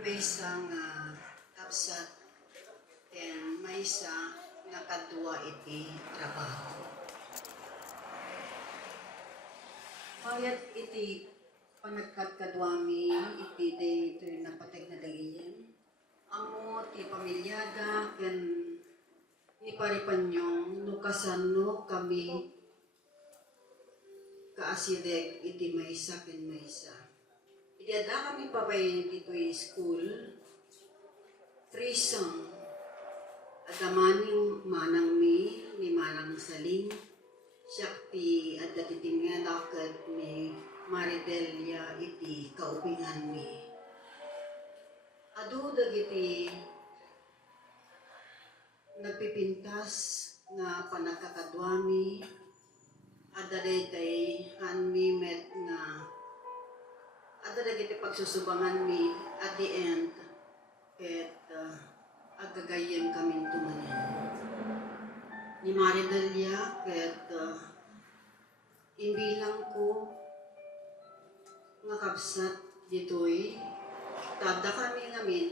may isang kapsat and may isa nakadua iti trabaho. Payat iti panagkadkadwami iti day ito napatag na dagiyan. Amo ti pamilyada ken ni paripanyong nukasano kami kaasideg iti maysa ken maysa. Idada kami papay dito school, threesome, adamaning manang mi, ni manang saling, siya ti adda titingnan dakat ni Maridelia iti kaupingan mi. Adu dagiti nagpipintas nga panagkakadwami, adda daytay hanmi met nga adda dagiti pagsusubangan mi at the end ket agagayem kami tumanan. Ni Maridelia ket imbilang ko nga kapsat ditoy tada kami ngamin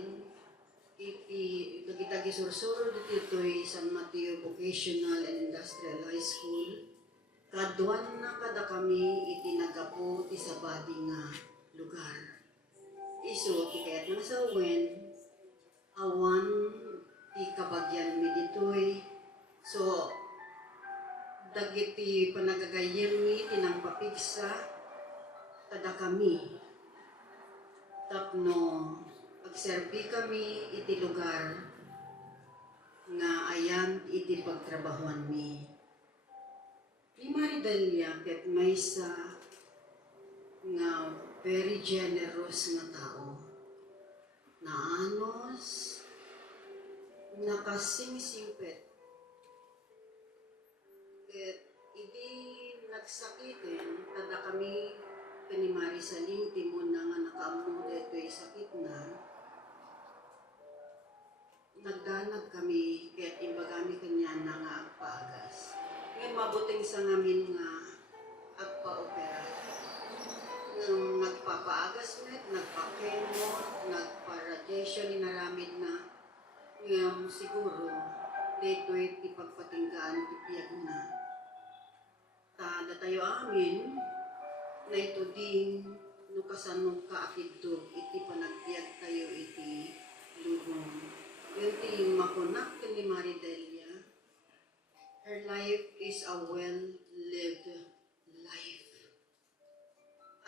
iti dagiti sursuro ditoy San Mateo Vocational and Industrial High School. Kaduan na kada kami iti nagapo ti sabadi nga lugar. Iso ti kayat nga sawen awan ti kabagyan mi ditoy. So dagiti panagagayem mi tinang papigsa tada kami tapno agserbi kami iti lugar nga ayan iti pagtrabahuan mi. Ni Maridelia ket maysa nga very generous nga tao. Naanos, nakasingsingpet. Ket idi nagsakiten tada kami kani Marisaling timon na nga nakaamu deto'y sakit na. Nagdanag kami ket imbagami kanya na nga agpaagas. Ngayon mabuting sa ngamin nga agpa-opera. Nang nagpapaagas met, nagpa-chemo, nagpa-radiation, inaramid na. Ngayon siguro, deto'y tipagpatinggaan, tipiyag na. Tada tayo amin, na ito din, nukasanong kaakidto, iti panagbiag tayo iti lubong. Yung ti makunak ni Maridelia, her life is a well-lived life.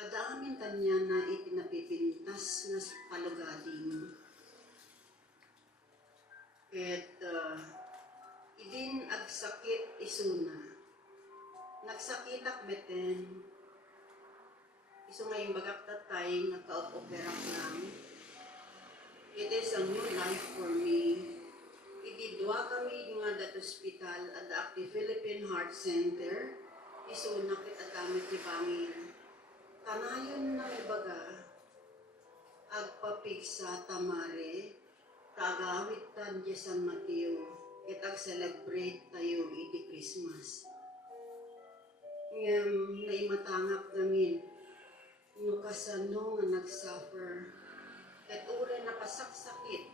Adaamin kanya na itinapipintas na palugading. At idin agsakit isuna. Nagsakitak beten. Iso ngayong bagak tatay nagka-operak lang. It is a new life for me. Ididwa kami nga dat hospital at the Philippine Heart Center. Iso nakit at kami tibangin. Kanayon na ibaga, agpapigsa tamare, kagawit tan di San Mateo, kitag celebrate tayo iti Christmas. Ngam naimatangap namin, nukasano nga nagsuffer, ket ure nakasaksakit,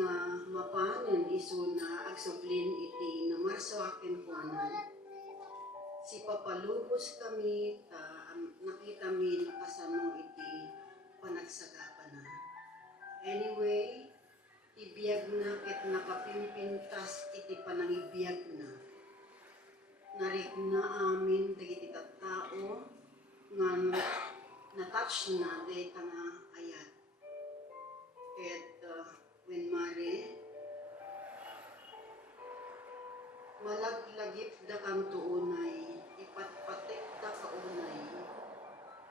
nga mapanen iso na agsublin iti namarsawaken kuanan. Si papalubos kami, nakita mi nakasano iti panagsagapan na. Anyway, ibiyag na ket nakapimpintas iti panangibiyag na. Narik na amin dagiti tattao nga na-touch na dayta nga ayat. Ket when Mari malaglagip da kang tuunay, ipatpatik da kaunay,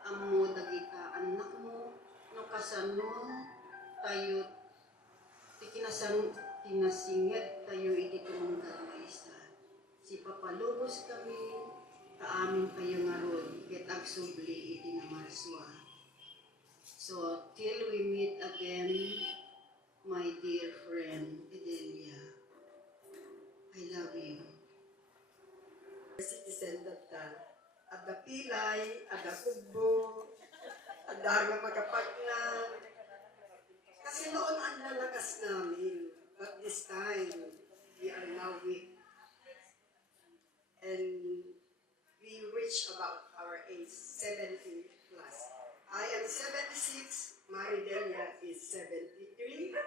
amo dagita anak mo, no kasano tayo, tinasingit tayo iti tumunggal nga isa. Si papalubos kami, kaamin kayo nga ron, ket agsubli iti namarswa. So, till we meet again, my dear friend, Idelia, I love you. Citizen datan, ada pilay, ada kubo, ada nga magapagnan, 1973.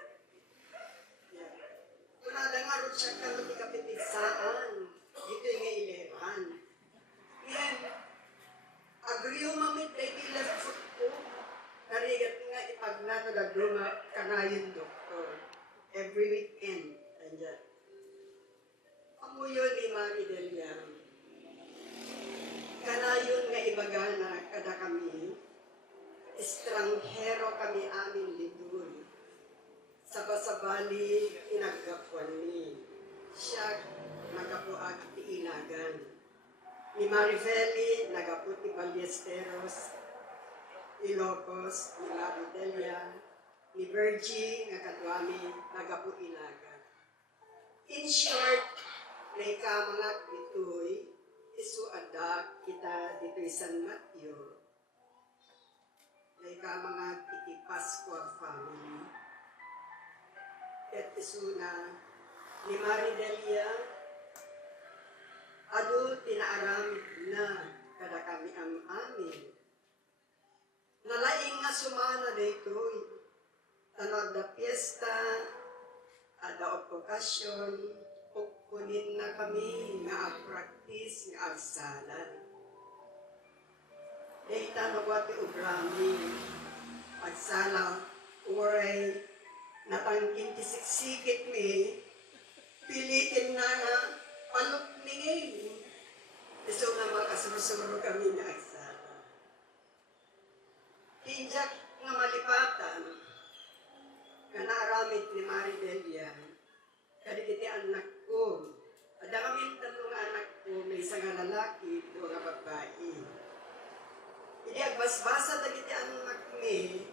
Yeah. Kunada nga rin siya kami di kapipisaan. Dito yung ileban. Ngayon, agriyo mamit na left foot ko. Narigat nga ipagnato na duma kanayon doktor. Every weekend. Andyan. Amuyo ni Mari Delia. Kanayon nga ibagana kada kami. Estranghero kami amin lidun. Sabasabali inaggapuan ni. Siya nagapuag ti Ilagan. Ni Mariveli nagapu ti Ballesteros. Ilocos, ni Maridelia, ni Virgie, nga kadwami, nagapu Ilagan. In short, may ka mga ditoy, isuadak kita ditoy San Mateo, may ka mga iti Pasqua family. At isuna, ni Maridelia, ado tinaaram na kada kami ang amin. Nalaing nga sumana daytoy, tanod na piyesta, ada okasyon, kukunin na kami nga practice nga agsalan. Dayta nagwati ubrami, agsala, uray, natangkin kisiksikit mi, pilitin na nga, palukningin. Iso nga makasurusuro kami nga agsala. Tinjak nga malipatan, nga naaramid ni Maridelia, kadikiti anak ko. Ada kami tatlong anak ko, may isang lalaki, ito nga babae. Hindi agbasbasa dagiti anak mi,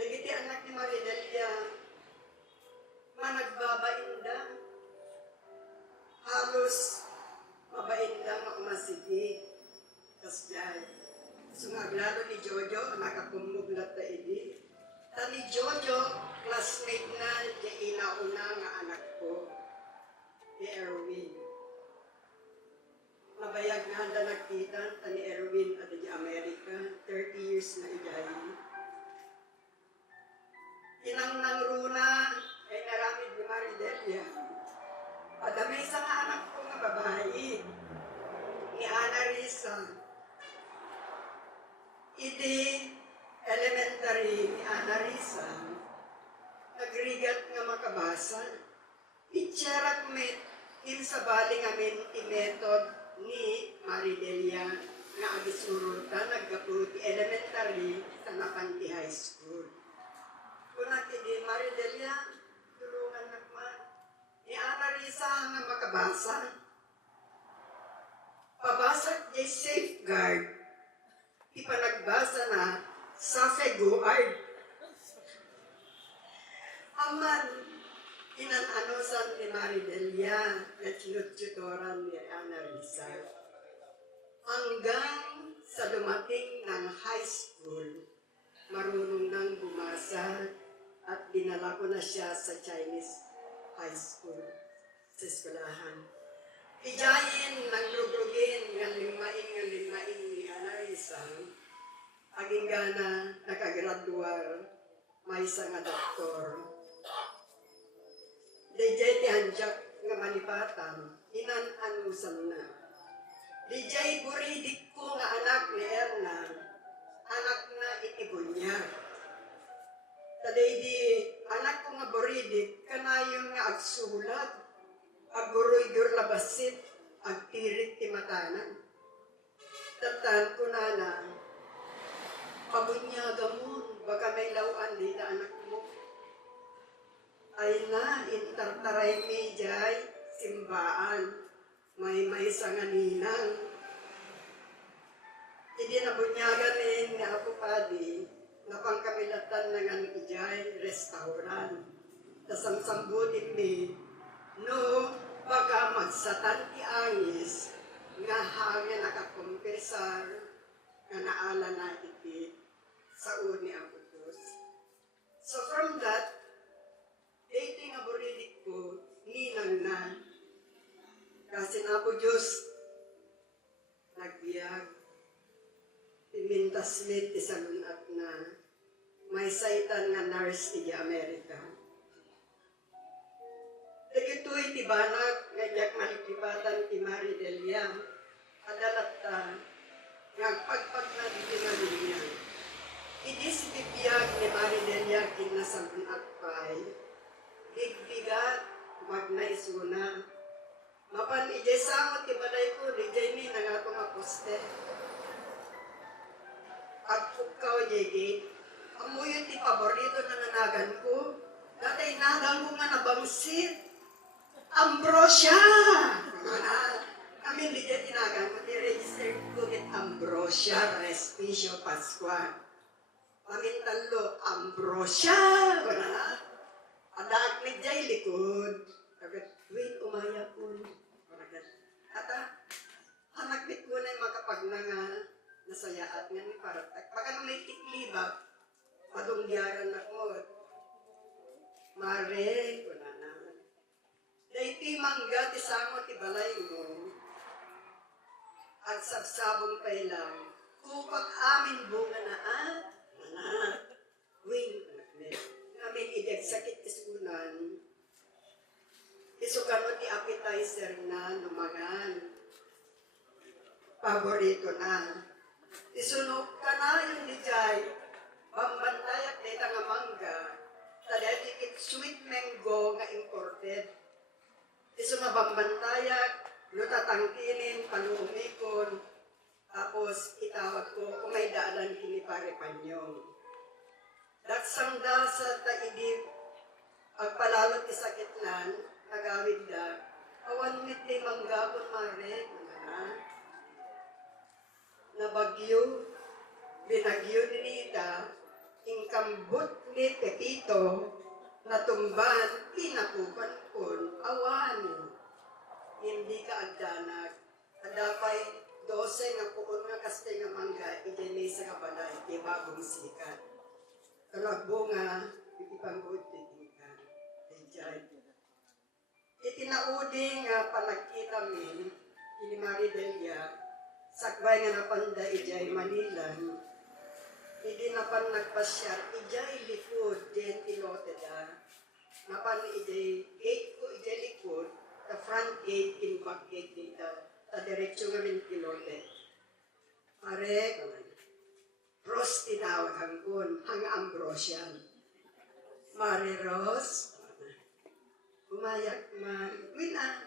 dagiti anak ni Maridelia, managbabainda, halos mabainda nga umasigi, kasdyan. Sungaglalo ni Jojo, nakapumuglat na idi. Tani Jojo, classmate na, di inauna nga anak ko, ni Erwin. Mabayag nga handa nagkita, tani Erwin at di Amerika, 30 years na ijay. Inang nangruna, ay naramid ni Maridelia. Padami sa nga anak ko nga babae, ni Ana Risa. Iti elementary ni Ana Risa, nagrigat nga makabasa, itsarak met, insabali ngamin i-method ni Maridelia nga agisuruta, naggaputi elementary sa Napanti High School. Kunat di Maridelia, tulungan naman, ni Ana Risa nga makabasa, pabasa di safeguard, ipanagbasa na sa Feguard. Aman, inananosan ni Maridelia na tinututoran ni Ana Risa. Hanggang sa dumating ng high school, marunong nang bumasa at dinala ko na siya sa Chinese high school, sa eskwelahan. Ijayin, naglugrugin, nga limaing ni Ana Risa, aging gana, nakagraduar, may isa nga doktor. Dijay ti hanjak nga malipatan, inananusan na. Dijay buridik ko nga anak ni Erna, anak na itibunya. Taday di, anak ko nga buridik, kanayon nga agsulat, aguroy-gur labasit, agtirik ti matanan. Tatan ko na, pabunyaga mo, baka may lauan di na anak mo. Ay na, intartaray mi jay, simbaan, may sanganinang. Hindi na bunyagan nga ako padi, napangkamilatan na nga ni ijay, restaurant. Tasang sambutin mi, no, baka magsatan ti angis, nga hangin nakakumpesar, nga naala na iti sa uni ang utos. So from that, iti nga buridik ko, ninang na, kasi na po Diyos, nagbiag, pimintaslit isalunat na, may maisaitan nga nurse iti Amerika. Dagito'y tibanag nga diyak malikipatan ti Mari Delia. Adalat ta nga pagpag na dito nga niya. Idi si bibiyag ni Mari Delia kinasabun akpay. Bigbigat, magnaisuna. Mapan ijay samot ti balay ko, dijay ni nangatong aposte. At pukaw jay amuyo ti paborito na nanagan ko. Datay nagang ko nga nabangsit. Ambrosia! Kami di dyan tinagang ko, ti-register ko kit Ambrosia Respicio Pasqua. Pamintalo, Ambrosia! Adak ni jay likod. Agad, wait, umaya po. Ata, hanagpit ko na yung makapagnanga nasayaat nga ni Paratak. Baka nung may tiklibak, padungyaran na ko. Mare, wala na. Daiti mangga ti sango ti balay mo. At sabsabong pa lang. Kupag amin bunga na anak. Wing, namin ideg sakit isunan. Isukan mo ti appetizer na numangan. Paborito na. Isunok ka na yung dijay. Bambantayak dita nga mangga. Tadadikit sweet mango nga imported. Iso nga bambantayak, lutatangkinin, panuumikon, tapos itawag ko kung may daalan kinipare panyong. Datsangda sa taidip, pagpalalot ti sakitnan, nagawid da, awan mit ti manggapon mare, na bagyo, binagyo ni Nita, ingkambot ni Pepito, natumban, pinapupan kon, awan. Hindi ka agdanag. Adapay, 12 nga puon nga kaste nga mangga, itinay sa kabalay, ibagong sikat. Kalagbo nga, ipipangod, titingkan. Ejay. Itinaudi nga panagkita min, ini Mari Delia, sakbay nga napanda ijay Manilan, hindi napan nagpasyar, ijay likod, jen tilote da. Napan ijay gate ko, ijay likod, the front gate, in back gate dito, ta diretso nga rin tilote. Pare, Ros tinawag hangkon, hang Ambrosian. Mare Ros, umayak man, wina,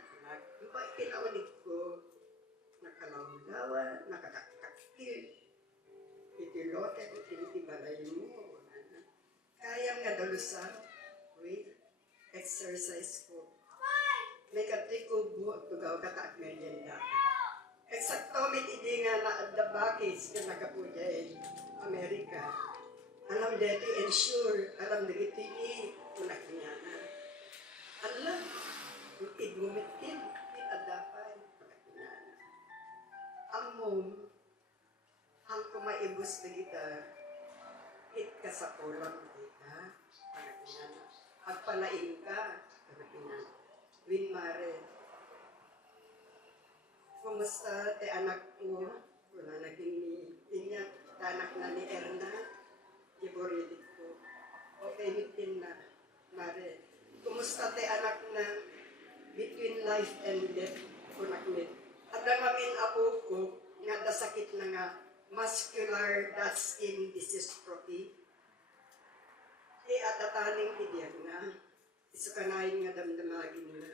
pinaulig ko, nakalaw-lawa, nakakakakil, itilote ko, tinibalay mo. Kaya nga dalusan, wait, exercise ko. May katiko buwag tugaw kataak merienda. Eksaktomit hindi nga na the package na nagkapuya Amerika. Alam dito ensure, alam na itini, unak niya na. Alam, igumit-in, inadapay, unak niya na. Among, ang kumaibos na kita, it ka sa pulang kita, unak niya na. Agpalain ka, unak niya na. Winmare, kumusta te anak ko? Wala naging niya, anak na ni Erna, iboridik ko. Okay, mitin na, Mare. Kumusta te anak na between life and death, kunakmit. At namin apo ko, nga dasakit na nga, muscular skin dystrophy. At ataning tibiyag na, isukanayin nga damdamagin na.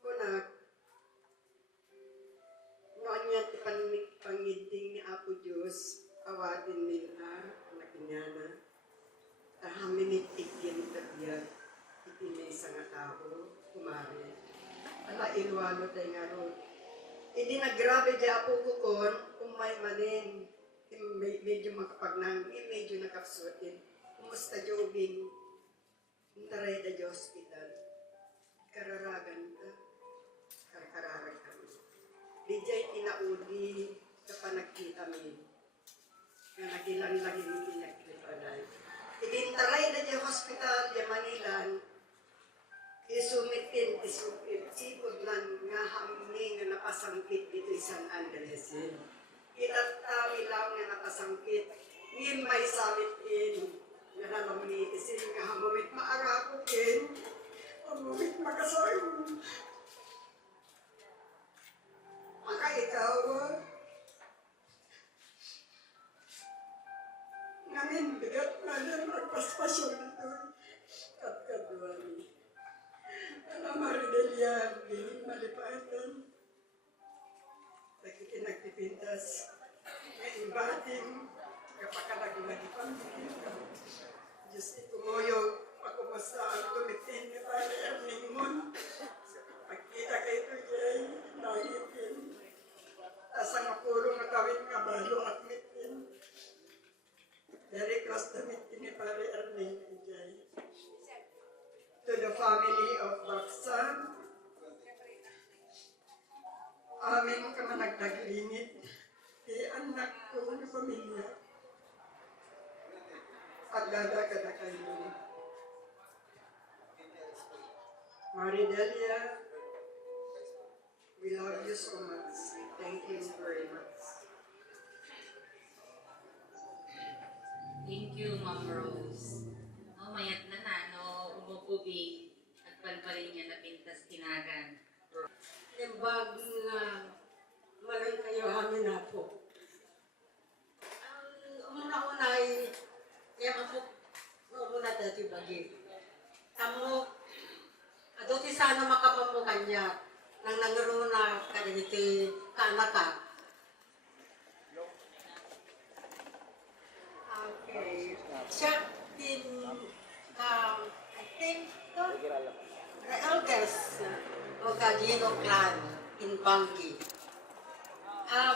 Kunak, noon niya ti pangiting ni Apo Diyos, awatin nila, anak niya na, tahaminit ikin tabiyag, itinay sa nga tao, kumari. Ala ilwalo tayo nga ron. Hindi nagrabe di Apo kukon, umay manin, medyo makapagnang, medyo nakapsutin. Kumusta jobing? Taray da di hospital. Kararagan ka. Kararagan kami. Dijay tinaudi sa panagkita min. Nga nagilang-lang yung pinagkipalay. Idintaray da di hospital di Manilan. Isumitin, sipod lang nga hamni nga napasangkit dito San Andres. Itatami lang nga napasangkit. ngin may samit in. Nga nalang ni isin nga hamumit maara ko in. Hamumit makasayo. Maka ikaw, ngamin bigat na lang magpaspasyon nito. At kaduan. Alam Maridelia, bihin malipatan. Nakikin nagpipintas. Ngayon bating, kapakalagi-lagi pamilya ka. Diyos itumuyo, pagkumusta ang tumitin ni Pare Erning Mon. Pagkita kayo ito jay, nahitin. Asang mapulong na kawin nga balo at mitin. Very close to mitin ni Pare Erning jay. To the family of Baksan, amin ka managdaglingit, anak ko ng pamilya, at dada ka na kayo. Maridelia, we love you so much. Thank you very much. Thank you, Ma'am Rose. No, mayat na na, no, umupubi at palpalin niya na pintas tinagan. Yung bag na malang kayo amin na po. Ang una-una ay, kaya po, una dati bagi. Tamo, adote sana makamamu kanya, nang nangaro na kaniti kanaka. Okay. Siya din, I think, the elders of the Gino clan in Bangi.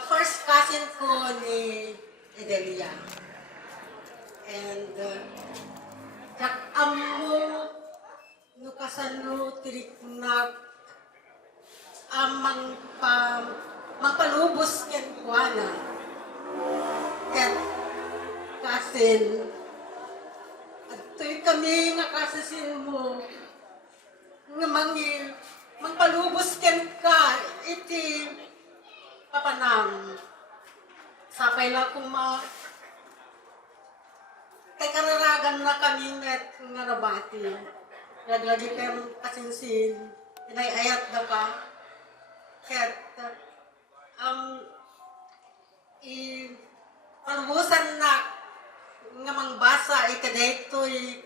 First cousin ko ni Edelia. And kak amo nukasano tiriknak amang magpalubos ken kuana. Ken cousin. At to'y kami nga kasasin mo nga magpalubos ken ka iti papanam. Sapay lang kung kay kararagan na kami net nga nabati. Naglagi kayo kasinsin. Inayayat na ka. Ket, palubusan na nga mangbasa ikadaytoy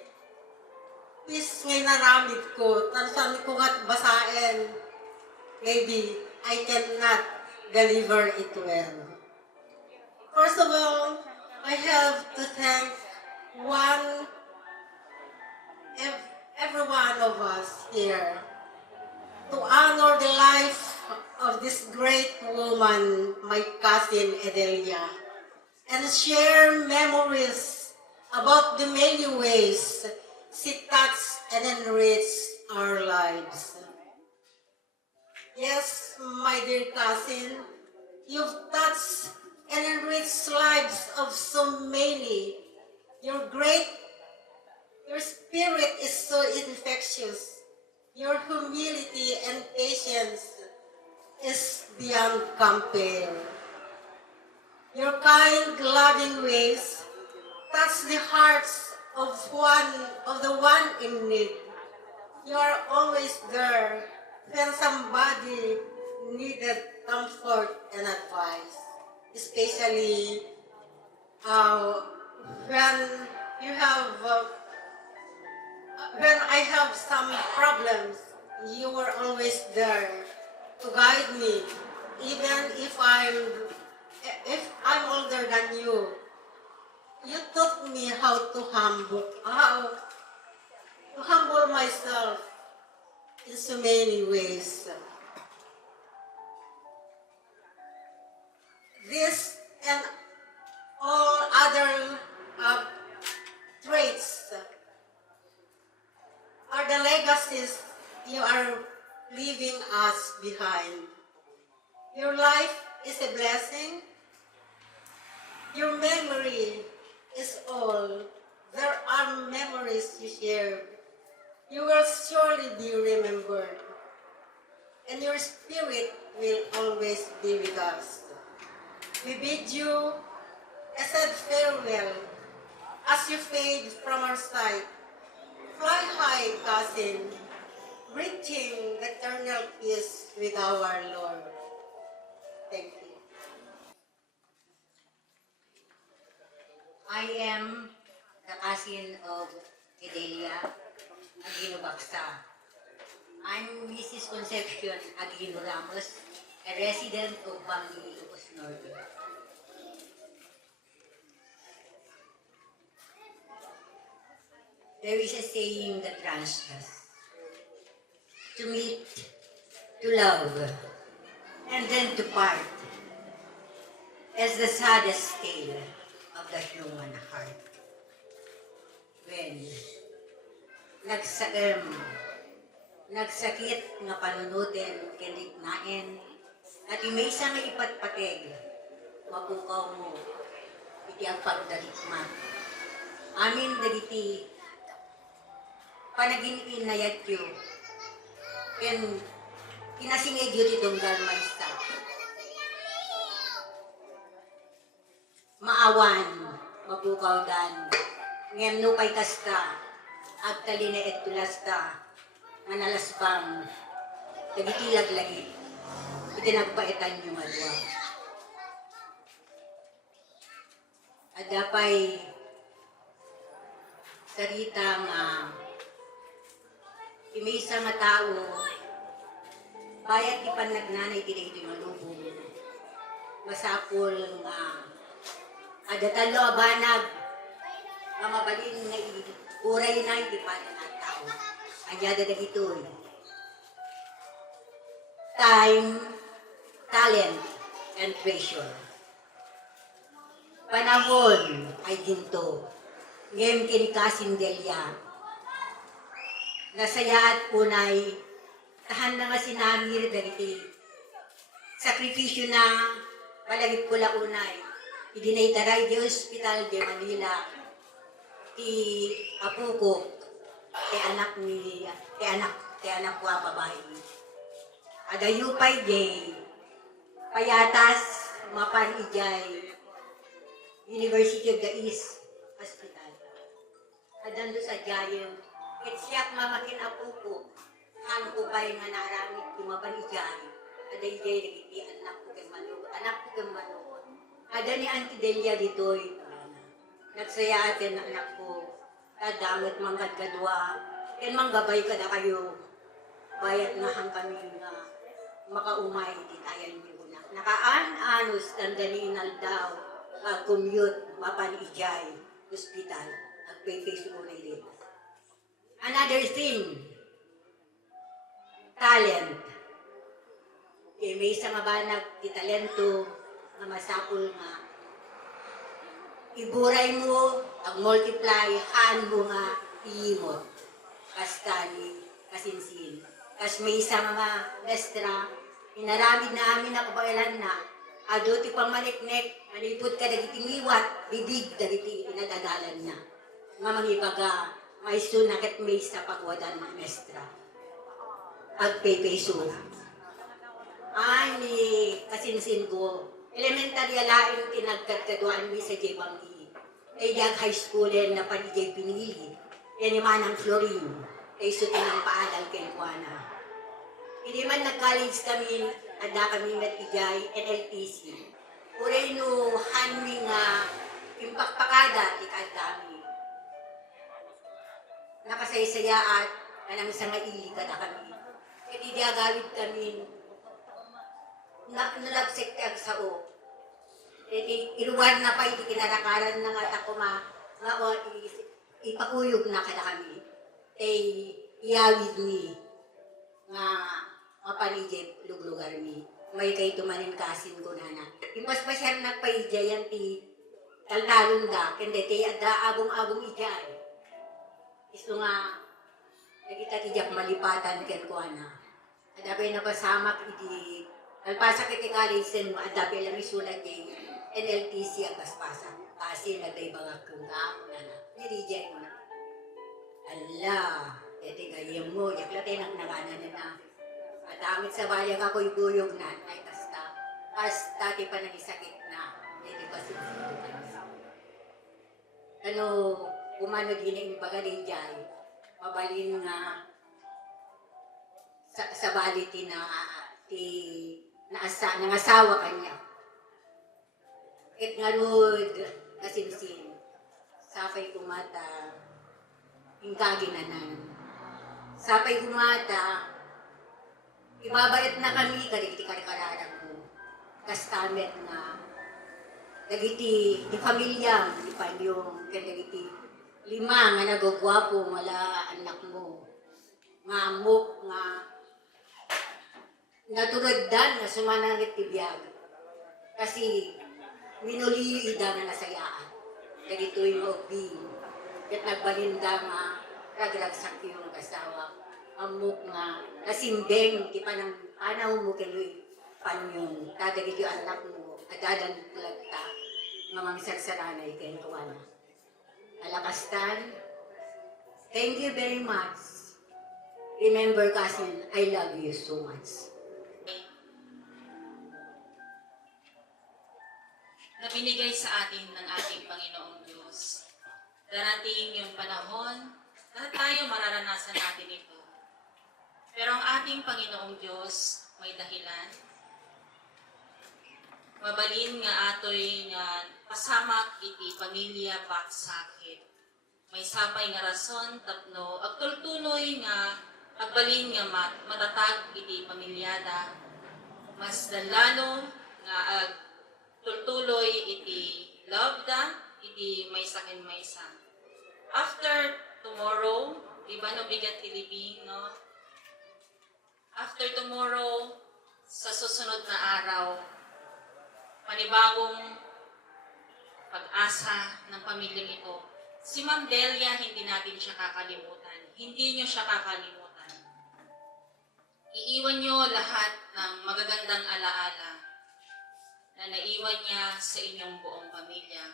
pis ngay naramid ko. Tansan ko nga't basain. Maybe I cannot deliver it well. First of all, I have to thank every one of us here to honor the life of this great woman, my cousin Edelia, and share memories about the many ways she touched and enriched our lives. Yes, my dear cousin, you've touched and enriched lives of so many. Your spirit is so infectious. Your humility and patience is beyond compare. Your kind, loving ways touch the hearts of the one in need. You are always there when somebody needed comfort and advice, especially when I have some problems. You were always there to guide me, even if I'm older than you. You taught me how to humble myself in so many ways. This and all other traits are the legacies you are leaving us behind. Your life is a blessing. Your memory is all. There are memories you share. You will surely be remembered. And your spirit will always be with us. We bid you a sad farewell as you fade from our sight. Fly high, cousin, reaching eternal peace with our Lord. Thank you. I am the cousin of Fidelia Aguino Baksa. I'm Mrs. Concepcion Aguino Ramos, a resident of Bangi, Ilocos Norte. There is a saying that runs us: to meet, to love, and then to part, is the saddest tale of the human heart. When nagsakit nga panunutin kinignain at imaysa nga ipatpateg, mapukaw mo iti ang pagdalikmat. Amin dagiti panaginkin na yatyo ken kinasingeg yu ti tunggal maysta. Maawan, mapukaw dan, ngem nupay kasta, at talina et tulasta, manalasbang, tagitilag lagi, itinagpaitan yung adwa. At dapay, sarita nga, imisa nga tao, bayat ipanagnanay tinay ito yung malubong, masapol nga, adatalo abanag, nga mabalin nga uray na iti panan at tao. Anyada na ito. Time, talent, and treasure. Panahon ay ginto. Ngayon kinikasin Delia. Nasaya at unay, tahan na nga sinamir dagiti. Sakripisyo na, palagip ko unay. Idinay taray di Hospital de Manila. Ti apo ko, ti anak ko ang babae. Adayupay di, payatas, mapan ijay, University of the East Hospital. Adando sa Jayem, ket siyak mamakin apo ko, han ko pa'y nga naramit kumapan ijay, aday jay nagiti anak ko kemano. Ada ni Auntie Delia dito'y, nagsaya atin na anak ko, kadamot manggadgadwa, ken manggabay ka na kayo, bayat nga hang kami nga makaumay, di tayan niyo na. Nakaan-anos, tandani inaldaw, commute, mapan ijay, hospital, at pay-face unay din. Another thing, talent. Kaya may isang abanag, di talento, na masapul nga. Iburay mo, mag-multiply, haan mo nga, iimot. Kasta ni kasinsin. Kas may isang mga lestra, inaramid na amin na kabailan na, aduti pang maniknek, malipot ka dagiti miwat, bibig dagiti inadadalan na. Mamangibaga, may sunakit may sa pagwadan ng mestra. Agpepeso. Ni kasinsin ko, elementary alaing tinagkatkaduan mi sa Jebangi. Ay dag high school na panijay pinili. Yan naman ang Florin. Ay sutin ang paadal kay Juana. Hindi man nag-college kami, ada kami natijay, NLTC. Uray no hanmi nga impakpakada ikadami. Nakasaysaya at anang sa nga ili kada kami. Kaya di agawid kami nalagsik kag sao. Iluwan na pa iti kinarakaran na nga ako nga o ipakuyog na kada kami. Iyawid mi nga mapanijay luglugar mi. May kay tumanin kasin ko na. Impaspasyar na pa ijayan ti taltalon da. Kende ti ada abong-abong ijay. Iso nga nagita ti jak malipatan ken ko na. Adapay na pasamak iti alpasa kiti kalisen mo, adabi lang isulat niya NLTC ang paspasa. Kasi nagday mga kungka, nirijay mo na. Allah, iti gayem mo, yaklate nagnaganan na. At amit sa bayag ako'y guyog na, ay kasta. Kasta ti pa nang isakit na, hindi pa sinusunod. ano, kumano din yung pagalinjay, mabalin nga sa baliti na nangasawa kanya. Ket nga rod kasinsin, sapay kumata, hingkaginanan. Sapay kumata, ibabait na kami, kadagiti karkararang mo. Kastamet nga, dagiti di pamilya, di panyong, kadagiti 5 nga nagugwapo, wala anak mo. Nga amok, nga naturagdan nga sumanangit tibiyag. Kasi minuli ida nga nasayaan. Dagito yung obi. Kat nagbalinda nga ragragsak yung kasawa. Amok nga nasimbeng ti panang panaw mo kayo'y panyon. Tadagit yung anak mo. Adadan lagta. Nga mga sarsaranay kayo kawana. Alakastan. Thank you very much. Remember, cousin, I love you so much. Na binigay sa atin ng ating Panginoong Diyos. Darating yung panahon, lahat tayo mararanasan natin ito. Pero ang ating Panginoong Diyos may dahilan. Mabalin nga atoy nga pasamak iti pamilya baksakit. May sapay nga rason tapno agtultuloy nga agbalin nga matatag iti pamilyada. Mas dalano nga agtultuloy iti love da iti maysa ken maysa. After tomorrow, di ba no bigat ti libing, no? After tomorrow, sa susunod na araw, panibagong pag-asa ng pamilyang ito. Si Ma'am Delia, hindi natin siya kakalimutan. Hindi niyo siya kakalimutan. Iiwan niyo lahat ng magagandang alaala na naiwan niya sa inyong buong pamilya.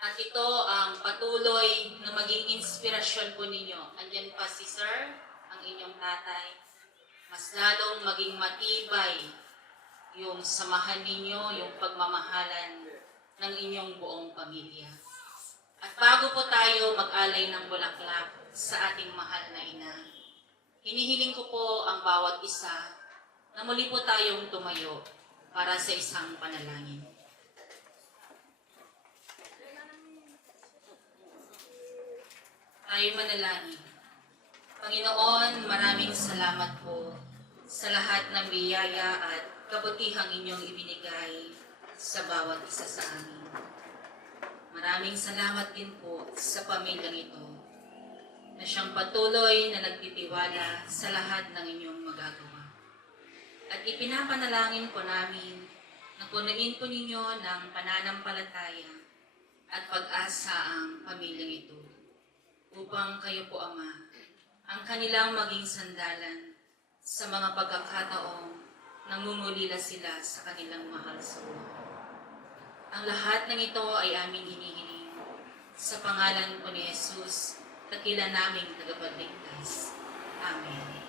At ito ang patuloy na maging inspirasyon po ninyo. Andyan pa si Sir, ang inyong tatay. Mas lalong maging matibay yung samahan ninyo, yung pagmamahalan ng inyong buong pamilya. At bago po tayo mag-alay ng bulaklak sa ating mahal na ina, hinihiling ko po ang bawat isa na muli po tayong tumayo para sa isang panalangin. Tayo manalangin. Panginoon, maraming salamat po sa lahat ng biyaya at kabutihang inyong ibinigay sa bawat isa sa amin. Maraming salamat din po sa pamilyang ito na siyang patuloy na nagtitiwala sa lahat ng inyong magagawa. At ipinapanalangin po namin na punuin po ninyo ng pananampalataya at pag-asa ang pamilyang ito upang kayo po, Ama, ang kanilang maging sandalan sa mga pagkakataong nangungulila sila sa kanilang mahal sa buhay. Ang lahat ng ito ay aming hinihiling sa pangalan po ni Jesus, dakila naming tagapagligtas. Amen.